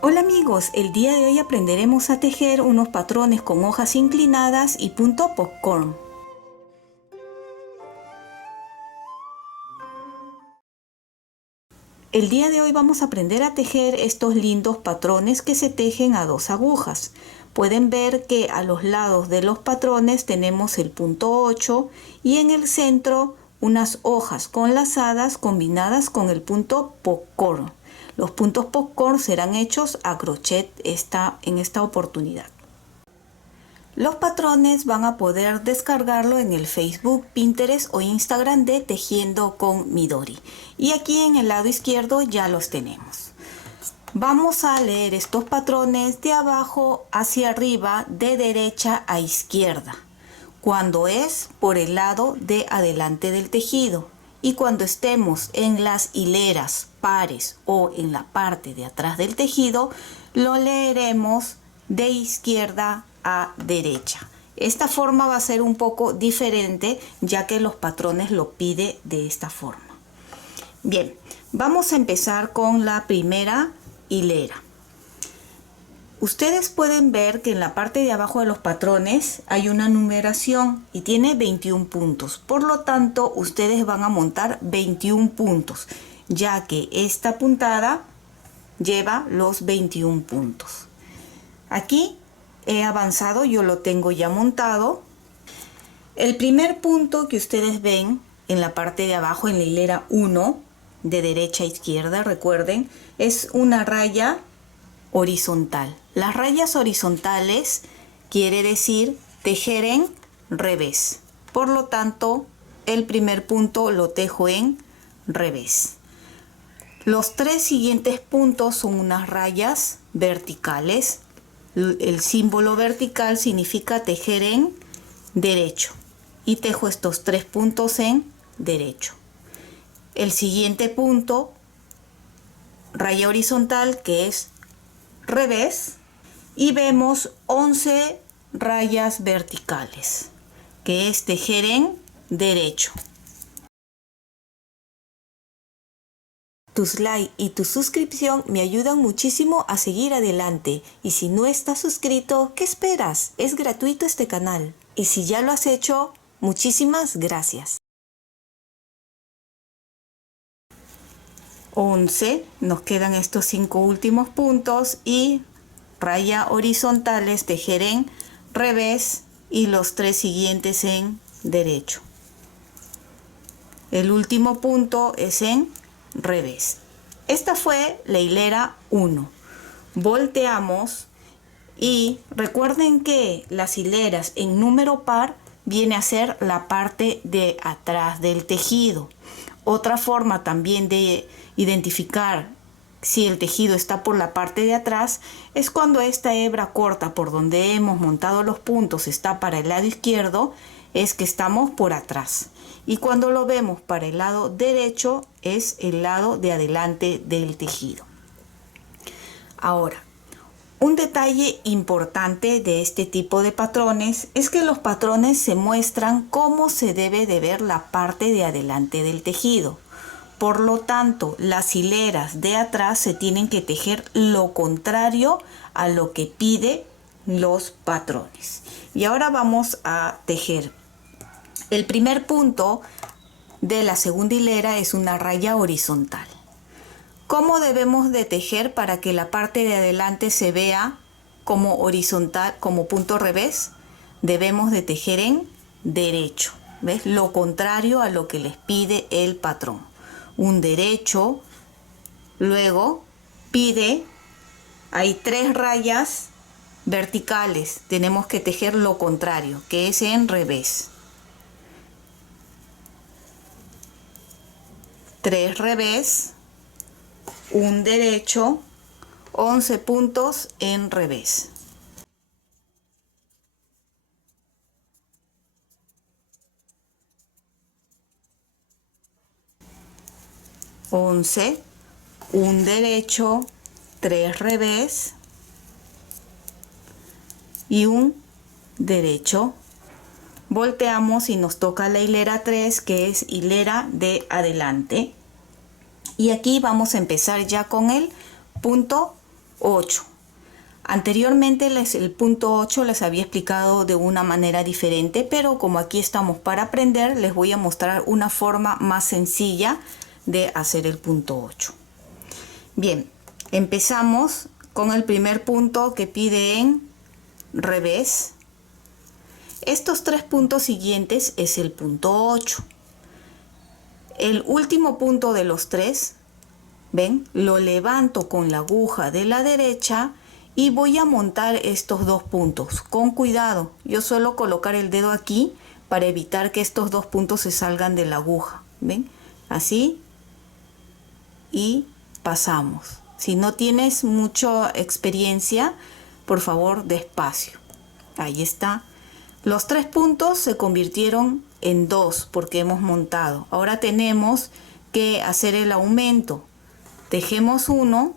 Hola amigos, el día de hoy aprenderemos a tejer unos patrones con hojas inclinadas y punto popcorn. El día de hoy vamos a aprender a tejer estos lindos patrones que se tejen a 2 agujas. Pueden ver que a los lados de los patrones tenemos el punto 8 y en el centro unas hojas con lazadas combinadas con el punto popcorn. Los puntos popcorn serán hechos a crochet en esta oportunidad. Los patrones van a poder descargarlo en el Facebook, Pinterest o Instagram de Tejiendo con Midori. Y aquí en el lado izquierdo ya los tenemos. Vamos a leer estos patrones de abajo hacia arriba, de derecha a izquierda, cuando es por el lado de adelante del tejido. Y cuando estemos en las hileras pares o en la parte de atrás del tejido, lo leeremos de izquierda a derecha. Esta forma va a ser un poco diferente ya que los patrones lo pide de esta forma. Bien, vamos a empezar con la primera hilera. Ustedes pueden ver que en la parte de abajo de los patrones hay una numeración y tiene 21 puntos. Por lo tanto, ustedes van a montar 21 puntos, ya que esta puntada lleva los 21 puntos. Aquí he avanzado, yo lo tengo ya montado. El primer punto que ustedes ven en la parte de abajo, en la hilera 1, de derecha a izquierda, recuerden, es una raya horizontal. Las rayas horizontales quiere decir tejer en revés. Por lo tanto, el primer punto lo tejo en revés. Los 3 siguientes puntos son unas rayas verticales. El símbolo vertical significa tejer en derecho y tejo estos 3 puntos en derecho. El siguiente punto, raya horizontal, que es revés, y vemos 11 rayas verticales, que es tejer en derecho. Tus likes y tu suscripción me ayudan muchísimo a seguir adelante. Y si no estás suscrito, ¿qué esperas? Es gratuito este canal. Y si ya lo has hecho, muchísimas gracias. 11, nos quedan estos 5 últimos puntos y raya horizontales, tejer en revés y los 3 siguientes en derecho. El último punto es en revés. Esta fue la hilera 1. Volteamos y recuerden que las hileras en número par viene a ser la parte de atrás del tejido. Otra forma también de identificar si el tejido está por la parte de atrás es cuando esta hebra corta por donde hemos montado los puntos está para el lado izquierdo, es que estamos por atrás. Y cuando lo vemos para el lado derecho es el lado de adelante del tejido. Ahora, un detalle importante de este tipo de patrones es que los patrones se muestran cómo se debe de ver la parte de adelante del tejido. Por lo tanto, las hileras de atrás se tienen que tejer lo contrario a lo que pide los patrones. Y ahora vamos a tejer. El primer punto de la segunda hilera es una raya horizontal. ¿Cómo debemos de tejer para que la parte de adelante se vea como horizontal, como punto revés? Debemos de tejer en derecho, ¿ves? Lo contrario a lo que les pide el patrón. Un derecho, luego pide, hay 3 rayas verticales, tenemos que tejer lo contrario, que es en revés. 3 revés, un derecho, 11 puntos en revés. Un derecho, 3 revés y un derecho. Volteamos y nos toca la hilera 3, que es hilera de adelante. Y aquí vamos a empezar ya con el punto 8. Anteriormente el punto 8 les había explicado de una manera diferente, pero como aquí estamos para aprender, les voy a mostrar una forma más sencilla de hacer el punto 8. Bien, empezamos con el primer punto que pide en revés. Estos 3 puntos siguientes es el punto 8. El último punto de los 3, ¿ven? Lo levanto con la aguja de la derecha y voy a montar estos 2 puntos. Con cuidado, yo suelo colocar el dedo aquí para evitar que estos 2 puntos se salgan de la aguja. ¿Ven? Así y pasamos. Si no tienes mucha experiencia, por favor, despacio. Ahí está. Los 3 puntos se convirtieron en 2 porque hemos montado. Ahora tenemos que hacer el aumento. Tejemos 1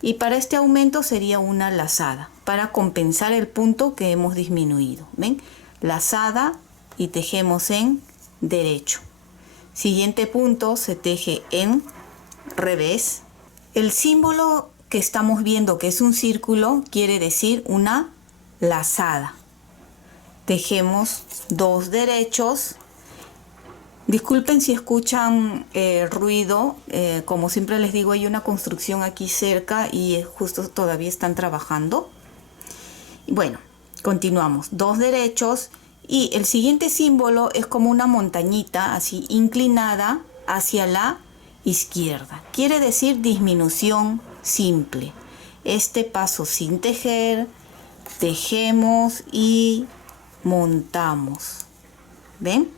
y para este aumento sería una lazada para compensar el punto que hemos disminuido. ¿Ven? Lazada y tejemos en derecho. Siguiente punto se teje en revés. El símbolo que estamos viendo, que es un círculo, quiere decir una lazada. Tejemos 2 derechos. Disculpen si escuchan ruido, como siempre les digo, hay una construcción aquí cerca y justo todavía están trabajando. Bueno, continuamos. 2 derechos y el siguiente símbolo es como una montañita así inclinada hacia la izquierda. Quiere decir disminución simple. Este paso sin tejer, tejemos y montamos. ¿Ven?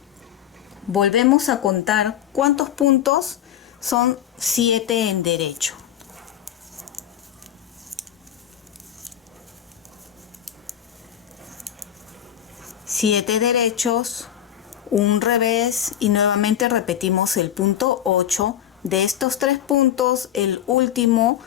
Volvemos a contar cuántos puntos son 7 en derecho. 7 derechos, un revés y nuevamente repetimos el punto 8. De estos 3 puntos, el último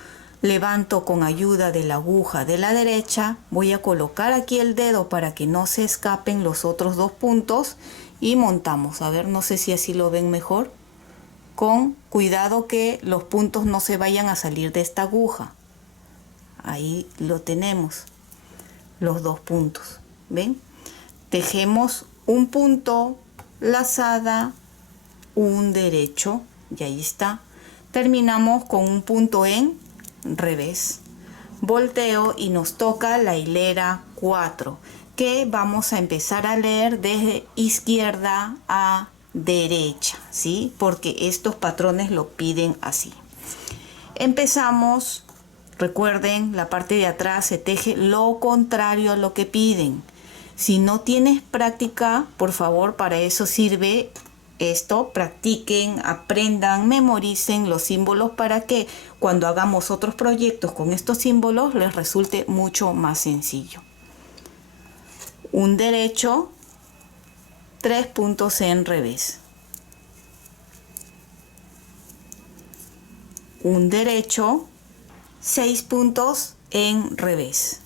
levanto con ayuda de la aguja de la derecha. Voy a colocar aquí el dedo para que no se escapen los otros 2 puntos y montamos. A ver, no sé si así lo ven mejor. Con cuidado que los puntos no se vayan a salir de esta aguja. Ahí lo tenemos, los 2 puntos. ¿Ven? Tejemos un punto, lazada, un derecho y ahí está. Terminamos con un punto en revés. Volteo y nos toca la hilera 4, que vamos a empezar a leer desde izquierda a derecha, ¿sí? Porque estos patrones lo piden así. Empezamos, recuerden, la parte de atrás se teje lo contrario a lo que piden. Si no tienes práctica, por favor, para eso sirve esto. Practiquen, aprendan, memoricen los símbolos para que cuando hagamos otros proyectos con estos símbolos les resulte mucho más sencillo. Un derecho, 3 puntos en revés. Un derecho, 6 puntos en revés.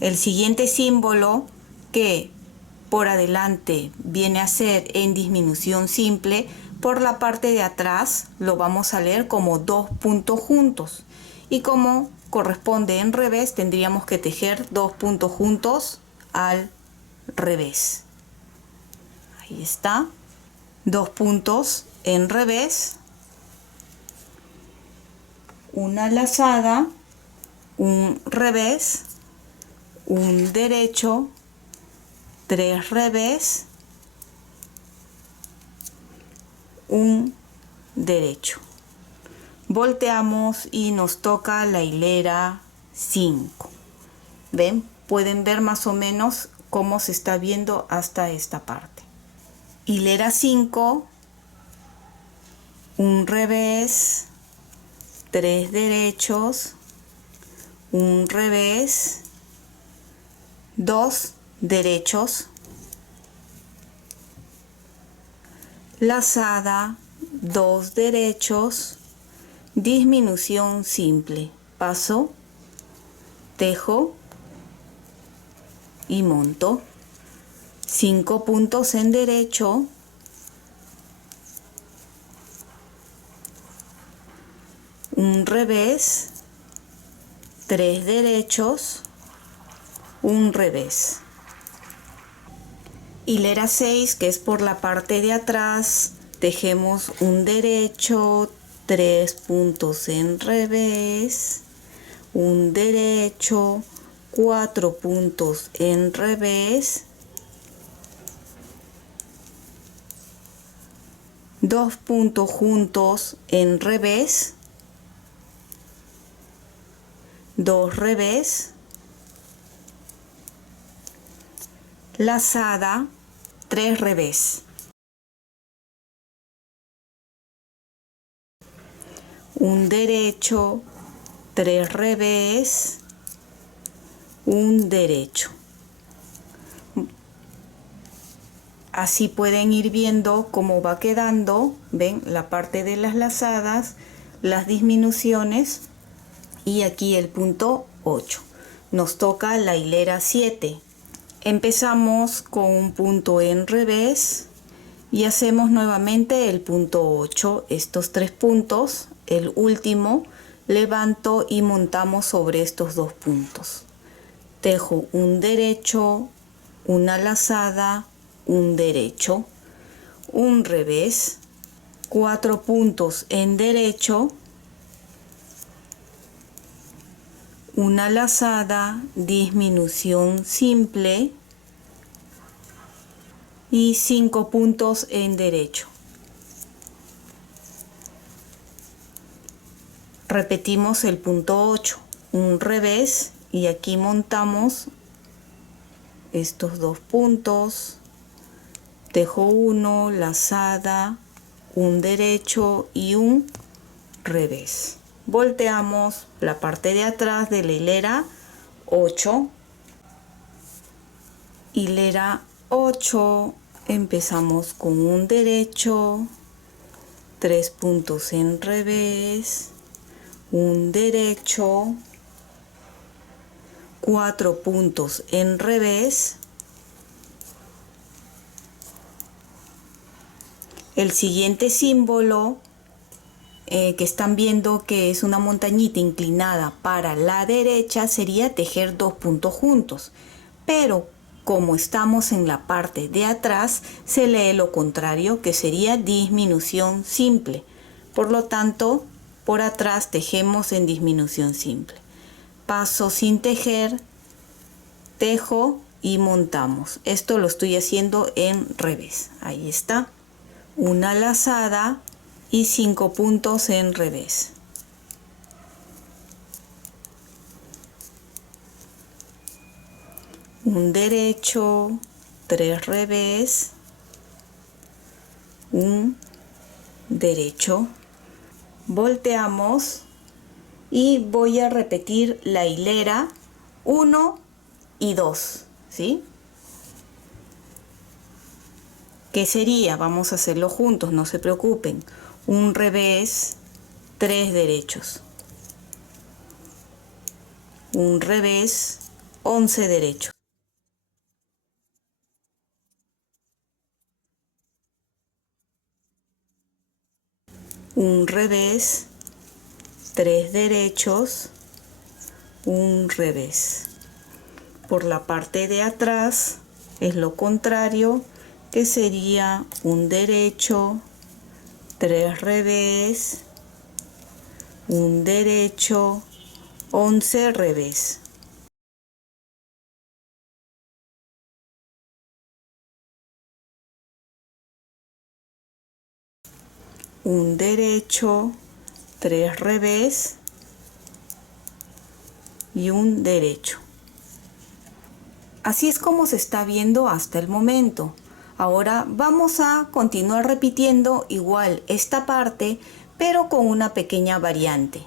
El siguiente símbolo, que por adelante viene a ser en disminución simple, por la parte de atrás lo vamos a leer como 2 puntos juntos. Y como corresponde en revés, tendríamos que tejer 2 puntos juntos al revés. Ahí está. 2 puntos en revés. Una lazada, un revés, un derecho, 3 revés, un derecho. Volteamos y nos toca la hilera 5. ¿Ven? Pueden ver más o menos cómo se está viendo hasta esta parte. Hilera 5, un revés, 3 derechos, un revés, 2 derechos, lazada, 2 derechos, disminución simple, paso, tejo y monto. 5 puntos en derecho, un revés, 3 derechos, un revés. Hilera 6, que es por la parte de atrás, tejemos un derecho, 3 puntos en revés, un derecho, 4 puntos en revés, 2 puntos juntos en revés, 2 revés, lazada, 3 revés, un derecho, 3 revés, un derecho. Así pueden ir viendo cómo va quedando, ven la parte de las lazadas, las disminuciones y aquí el punto 8. Nos toca la hilera 7. Empezamos con un punto en revés y hacemos nuevamente el punto 8. Estos 3 puntos, el último, levanto y montamos sobre estos 2 puntos. Tejo un derecho, una lazada, un derecho, un revés, 4 puntos en derecho, una lazada, disminución simple y 5 puntos en derecho. Repetimos el punto 8, un revés y aquí montamos estos 2 puntos, tejo 1, lazada, un derecho y un revés. Volteamos la parte de atrás de la hilera 8. Hilera 8, empezamos con un derecho, 3 puntos en revés, un derecho, 4 puntos en revés. El siguiente símbolo que están viendo que es una montañita inclinada para la derecha sería tejer 2 puntos juntos, pero como estamos en la parte de atrás se lee lo contrario, que sería disminución simple. Por lo tanto, por atrás tejemos en disminución simple. Paso sin tejer, tejo y montamos. Esto lo estoy haciendo en revés. Ahí está. Una lazada y 5 puntos en revés. Un derecho, 3 revés, un derecho. Volteamos y voy a repetir la hilera 1 y 2, ¿sí? ¿Qué sería? Vamos a hacerlo juntos, no se preocupen. Un revés, 3 derechos. Un revés, 11 derechos. Un revés, 3 derechos, un revés. Por la parte de atrás es lo contrario, que sería un derecho, 3 revés, un derecho, 11 revés. Un derecho, 3 revés y un derecho. Así es como se está viendo hasta el momento. Ahora vamos a continuar repitiendo igual esta parte, pero con una pequeña variante.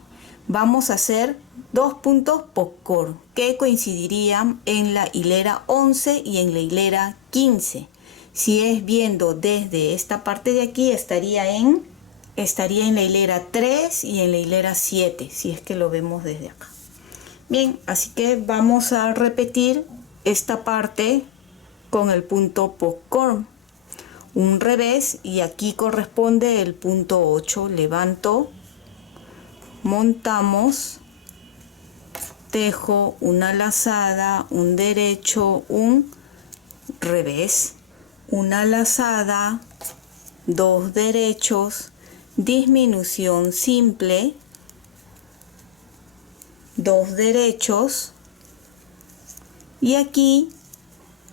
Vamos a hacer 2 puntos popcorn que coincidirían en la hilera 11 y en la hilera 15. Si es viendo desde esta parte de aquí, estaría en la hilera 3 y en la hilera 7, si es que lo vemos desde acá. Bien, así que vamos a repetir esta parte con el punto popcorn. Un revés y aquí corresponde el punto 8. Levanto, montamos, tejo una lazada, un derecho, un revés, una lazada, 2 derechos, disminución simple, 2 derechos, y aquí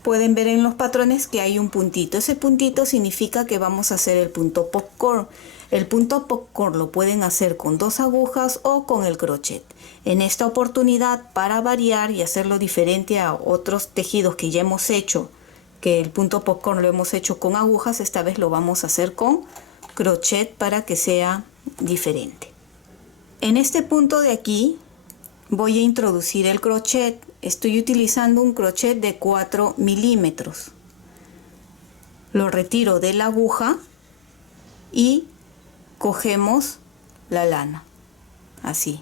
pueden ver en los patrones que hay un puntito. Ese puntito significa que vamos a hacer el punto popcorn. El punto popcorn lo pueden hacer con 2 agujas o con el crochet. En esta oportunidad, para variar y hacerlo diferente a otros tejidos que ya hemos hecho, que el punto popcorn lo hemos hecho con agujas, esta vez lo vamos a hacer con crochet para que sea diferente. En este punto de aquí voy a introducir el crochet. Estoy utilizando un crochet de 4 milímetros. Lo retiro de la aguja y cogemos la lana, así,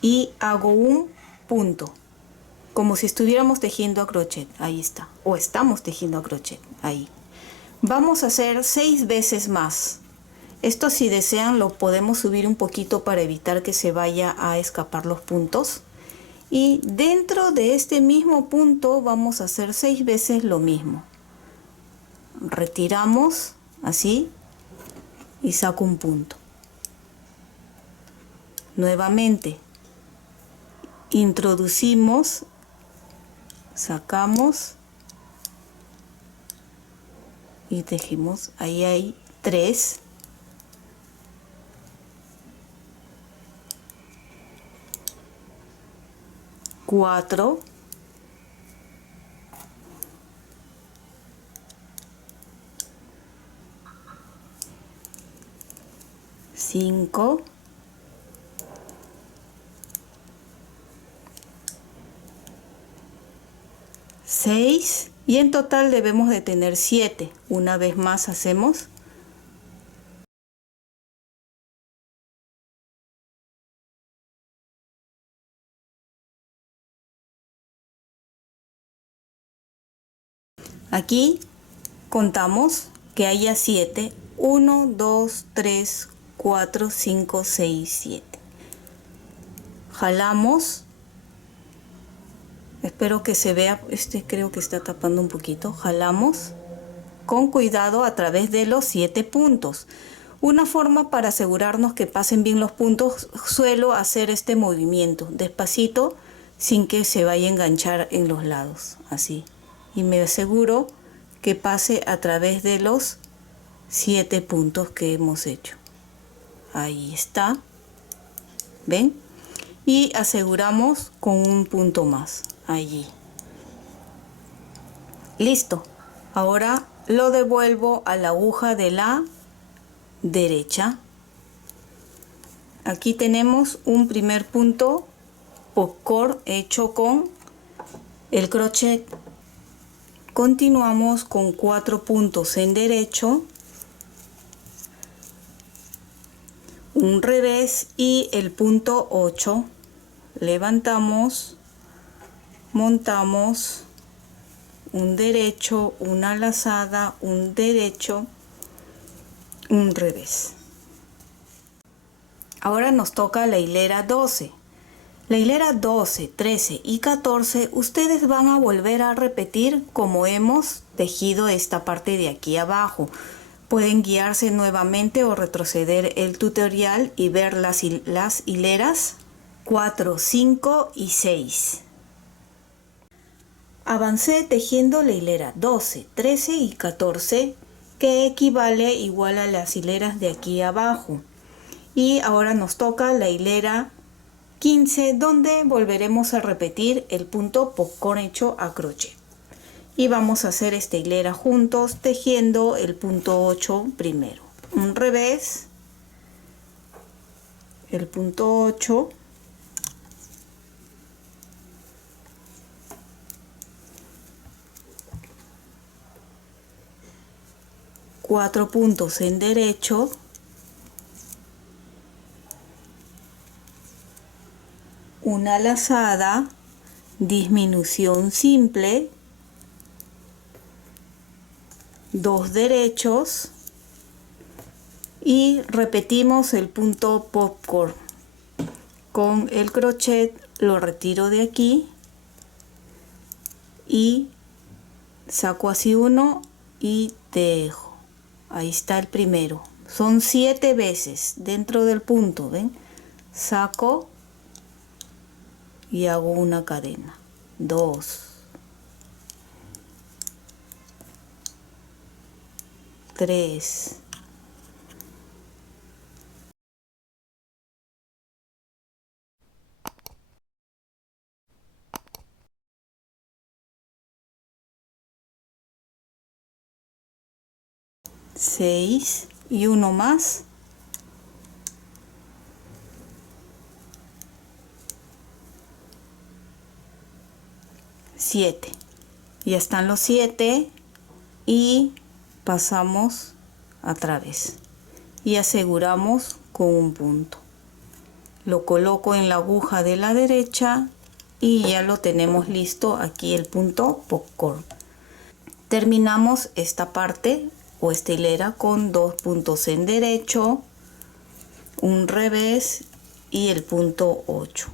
y hago un punto, como si estuviéramos tejiendo a crochet. Ahí está, o estamos tejiendo a crochet, ahí. Vamos a hacer 6 veces más. Esto, si desean, lo podemos subir un poquito para evitar que se vaya a escapar los puntos. Y dentro de este mismo punto vamos a hacer 6 veces lo mismo. Retiramos así y saco un punto. Nuevamente introducimos, sacamos y tejimos. Ahí hay 3. 4, 5, 6, y en total debemos de tener 7. Una vez más hacemos. Aquí contamos que haya 7. 1, 2, 3, 4, 5, 6, 7. Jalamos. Espero que se vea, creo que está tapando un poquito. Jalamos con cuidado a través de los 7 puntos. Una forma para asegurarnos que pasen bien los puntos, suelo hacer este movimiento despacito sin que se vaya a enganchar en los lados, así. Y me aseguro que pase a través de los 7 puntos que hemos hecho. Ahí está. ¿Ven? Y aseguramos con un punto más allí. Listo. Ahora lo devuelvo a la aguja de la derecha. Aquí tenemos un primer punto popcorn hecho con el crochet. Continuamos con 4 puntos en derecho, un revés y el punto 8. Levantamos, montamos, un derecho, una lazada, un derecho, un revés. Ahora nos toca la hilera 12. La hilera 12, 13 y 14 ustedes van a volver a repetir como hemos tejido esta parte de aquí abajo. Pueden guiarse nuevamente o retroceder el tutorial y ver las hileras 4, 5 y 6. Avancé tejiendo la hilera 12, 13 y 14, que equivale igual a las hileras de aquí abajo. Y ahora nos toca la hilera 15, donde volveremos a repetir el punto popcorn hecho a crochet. Y vamos a hacer esta hilera juntos tejiendo el punto 8 primero. Un revés, el punto 8, cuatro puntos en derecho, una lazada, disminución simple, 2 derechos y repetimos el punto popcorn. Con el crochet lo retiro de aquí y saco así uno y dejo. Ahí está el primero. Son 7 veces dentro del punto, ¿ven? Saco y hago una cadena. 2, 3, 6 y uno más. 7. Ya están los 7 y pasamos a través y aseguramos con un punto. Lo coloco en la aguja de la derecha y ya lo tenemos listo aquí el punto popcorn. Terminamos esta parte o esta hilera con 2 puntos en derecho, un revés y el punto 8.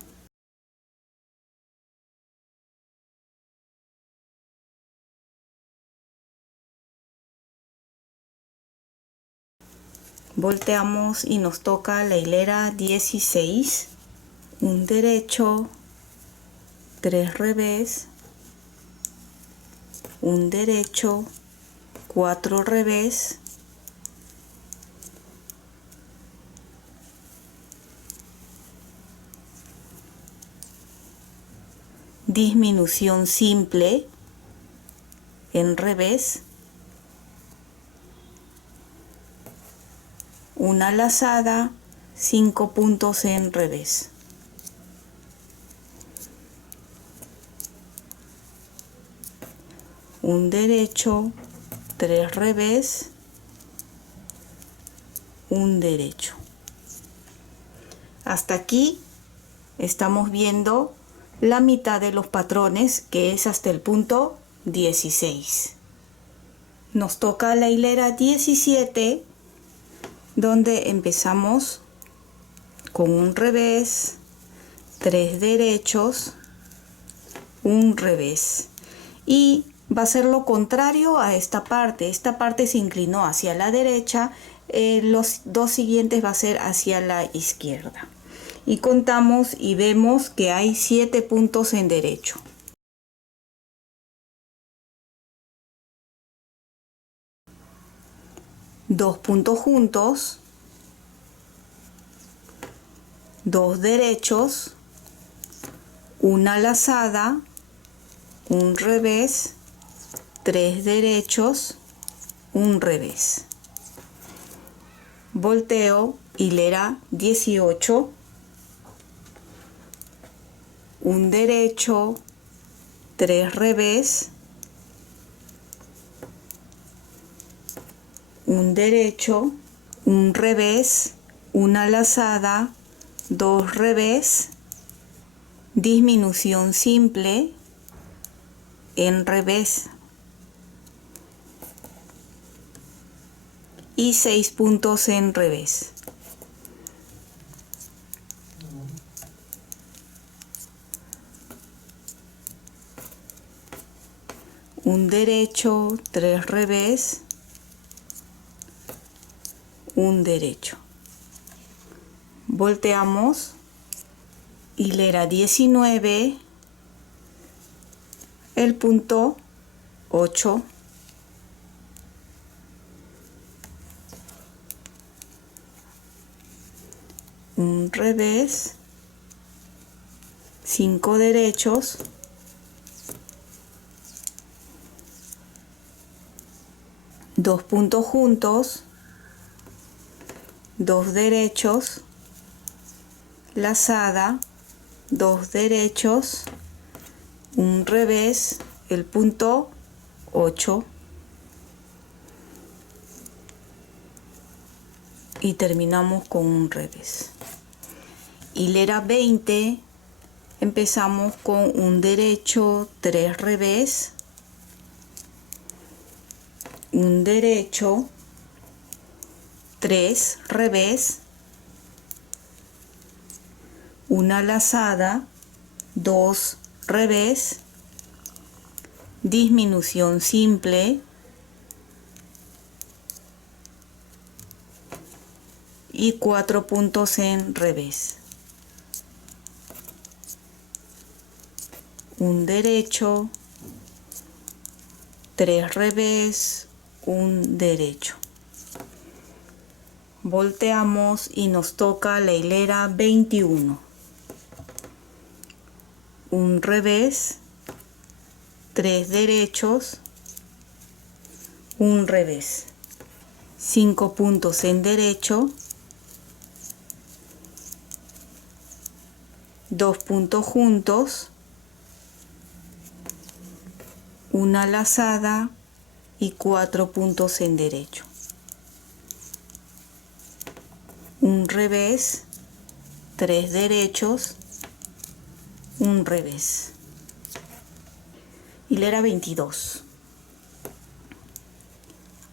Volteamos y nos toca la hilera 16, un derecho, 3 revés, un derecho, 4 revés, disminución simple en revés, una lazada, 5 puntos en revés. Un derecho, 3 revés, un derecho. Hasta aquí estamos viendo la mitad de los patrones, que es hasta el punto 16. Nos toca la hilera 17, donde empezamos con un revés, 3 derechos, un revés, y va a ser lo contrario a esta parte. Esta parte se inclinó hacia la derecha, los dos siguientes va a ser hacia la izquierda. Y contamos y vemos que hay 7 puntos en derecho. Dos puntos juntos, 2 derechos, una lazada, un revés, 3 derechos, un revés. Volteo, hilera 18, un derecho, 3 revés, un derecho, un revés, una lazada, 2 revés, disminución simple en revés y 6 puntos en revés. Un derecho, 3 revés, un derecho. Volteamos, hilera 19, el punto 8, un revés, 5 derechos, dos puntos juntos, 2 derechos, lazada, 2 derechos, un revés, el punto 8 y terminamos con un revés. Hilera 20, empezamos con un derecho, 3 revés, un derecho, 3 revés, una lazada, 2 revés, disminución simple y 4 puntos en revés, un derecho, 3 revés, un derecho. Volteamos y nos toca la hilera 21, un revés, 3 derechos, un revés, 5 puntos en derecho, 2 puntos juntos, una lazada y 4 puntos en derecho, un revés, 3 derechos, un revés. Hilera 22,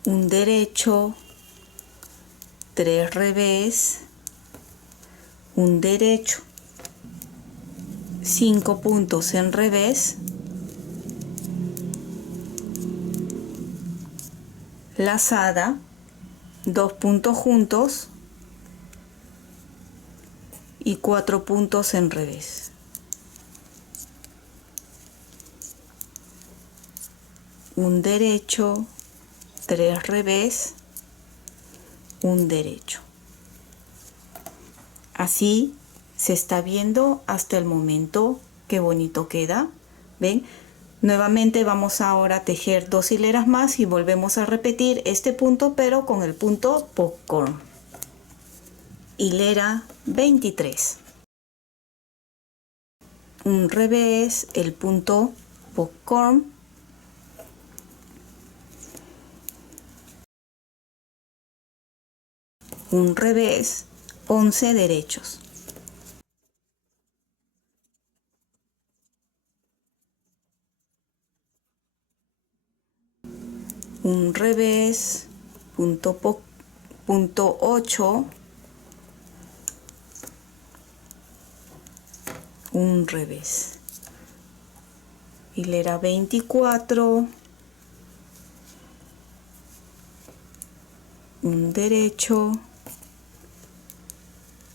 un derecho, 3 revés, un derecho, 5 puntos en revés, lazada, 2 puntos juntos y 4 puntos en revés. Un derecho, 3 revés, un derecho. Así se está viendo hasta el momento. Qué bonito queda. ¿Ven? Nuevamente vamos ahora a tejer 2 hileras más y volvemos a repetir este punto, pero con el punto popcorn. Hilera 23. Un revés, el punto popcorn. Un revés, 11 derechos. Un revés, punto 8, un revés. Hilera 24, un derecho,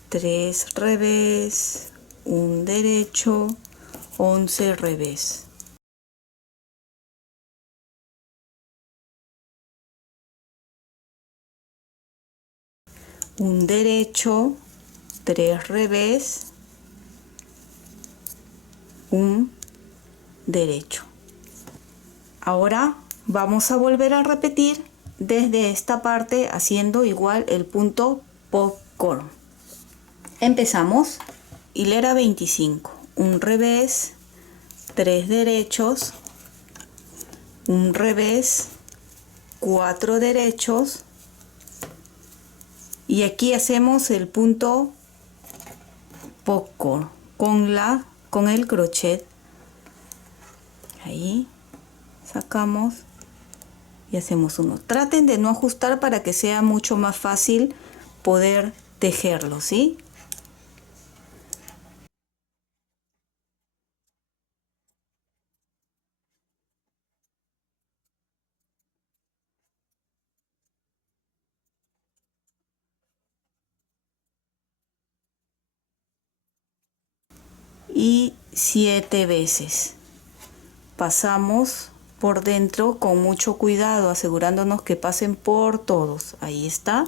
3 revés, un derecho, 11 revés. Un derecho, 3 revés, un derecho. Ahora vamos a volver a repetir desde esta parte haciendo igual el punto popcorn. Empezamos. Hilera 25, un revés, 3 derechos, un revés, 4 derechos y aquí hacemos el punto popcorn con el crochet. Ahí sacamos y hacemos uno. Traten de no ajustar para que sea mucho más fácil poder tejerlo, ¿sí? Y 7 veces pasamos por dentro con mucho cuidado, asegurándonos que pasen por todos. Ahí está,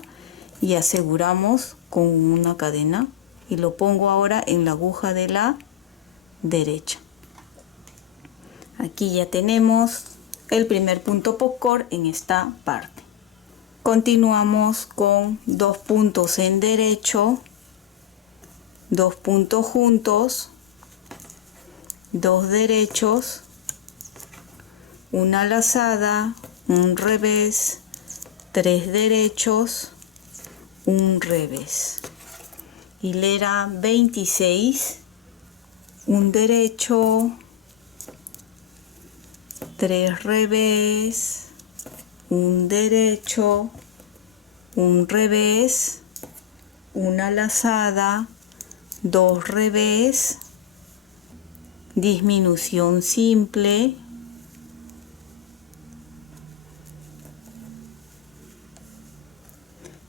y aseguramos con una cadena y lo pongo ahora en la aguja de la derecha. Aquí ya tenemos el primer punto popcorn en esta parte. Continuamos con 2 puntos en derecho, 2 puntos juntos, 2 derechos, una lazada, un revés, 3 derechos, un revés. Hilera 26, un derecho, 3 revés, un derecho, un revés, una lazada, 2 revés, disminución simple,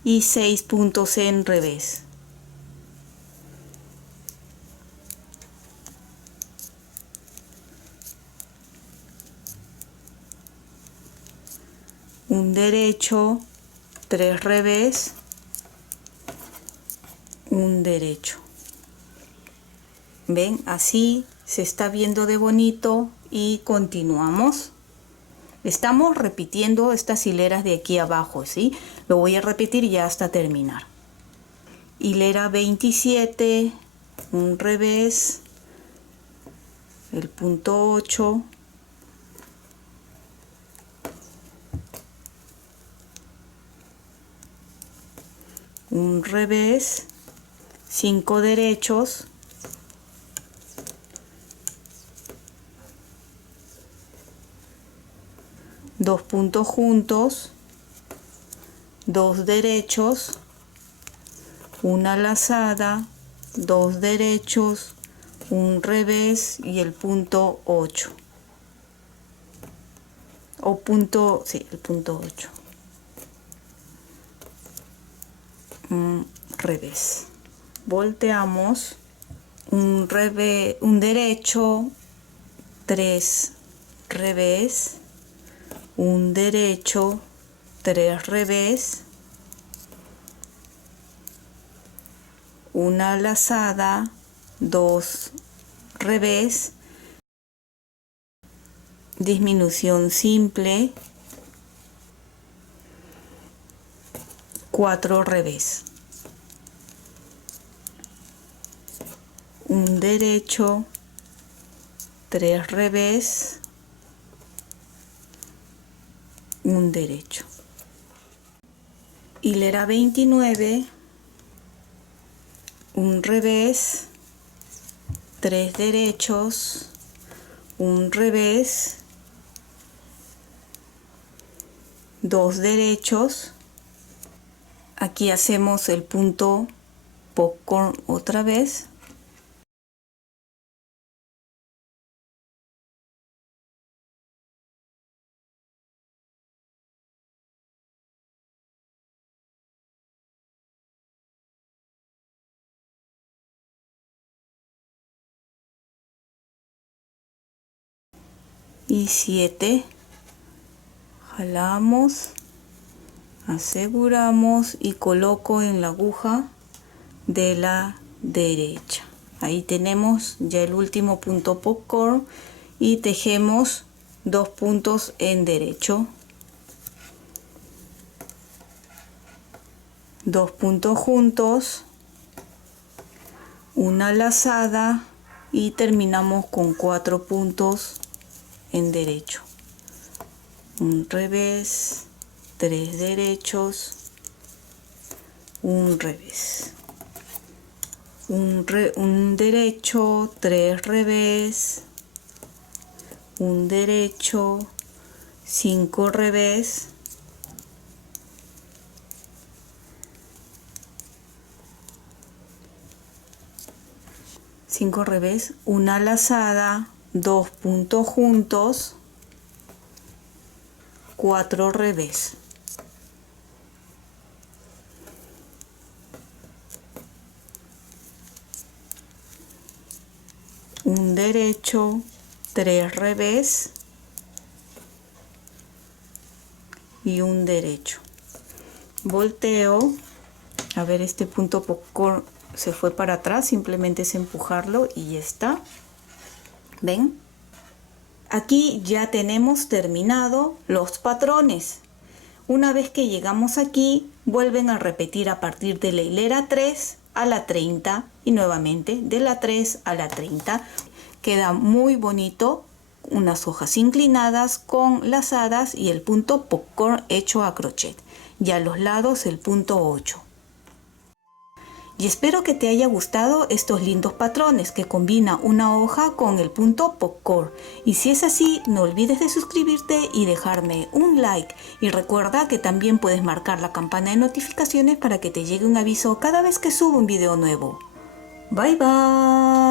y 6 puntos en revés. Un derecho, 3 revés, un derecho. ¿Ven? Así se está viendo de bonito y continuamos. Estamos repitiendo estas hileras de aquí abajo, ¿sí? Lo voy a repetir ya hasta terminar. Hilera 27, un revés, el punto 8, un revés, 5 derechos, dos puntos juntos, 2 derechos, una lazada, 2 derechos, un revés y el punto 8 o punto, sí, el punto 8. Un revés, volteamos, un revés, un derecho, 3 revés, un derecho, 3 revés, una lazada, 2 revés, disminución simple, 4 revés, un derecho, 3 revés, un derecho. Hilera 29, un revés, 3 derechos, un revés, 2 derechos. Aquí hacemos el punto popcorn otra vez. Y 7, jalamos, aseguramos y coloco en la aguja de la derecha. Ahí tenemos ya el último punto popcorn y tejemos 2 puntos en derecho, 2 puntos juntos, una lazada y terminamos con 4 puntos en derecho, un revés, 3 derechos, un revés, un derecho, 3 revés, un derecho, 5 revés, una lazada, 2 puntos juntos, 4 revés, un derecho, 3 revés y un derecho. Volteo, a ver, este punto popcorn se fue para atrás, simplemente es empujarlo y ya está. ¿Ven? Aquí ya tenemos terminado los patrones. Una vez que llegamos aquí, vuelven a repetir a partir de la hilera 3 a la 30 y nuevamente de la 3 a la 30. Queda muy bonito, unas hojas inclinadas con lazadas y el punto popcorn hecho a crochet. Y a los lados el punto 8. Y espero que te haya gustado estos lindos patrones que combina una hoja con el punto popcorn. Y si es así, no olvides de suscribirte y dejarme un like. Y recuerda que también puedes marcar la campana de notificaciones para que te llegue un aviso cada vez que subo un video nuevo. Bye bye.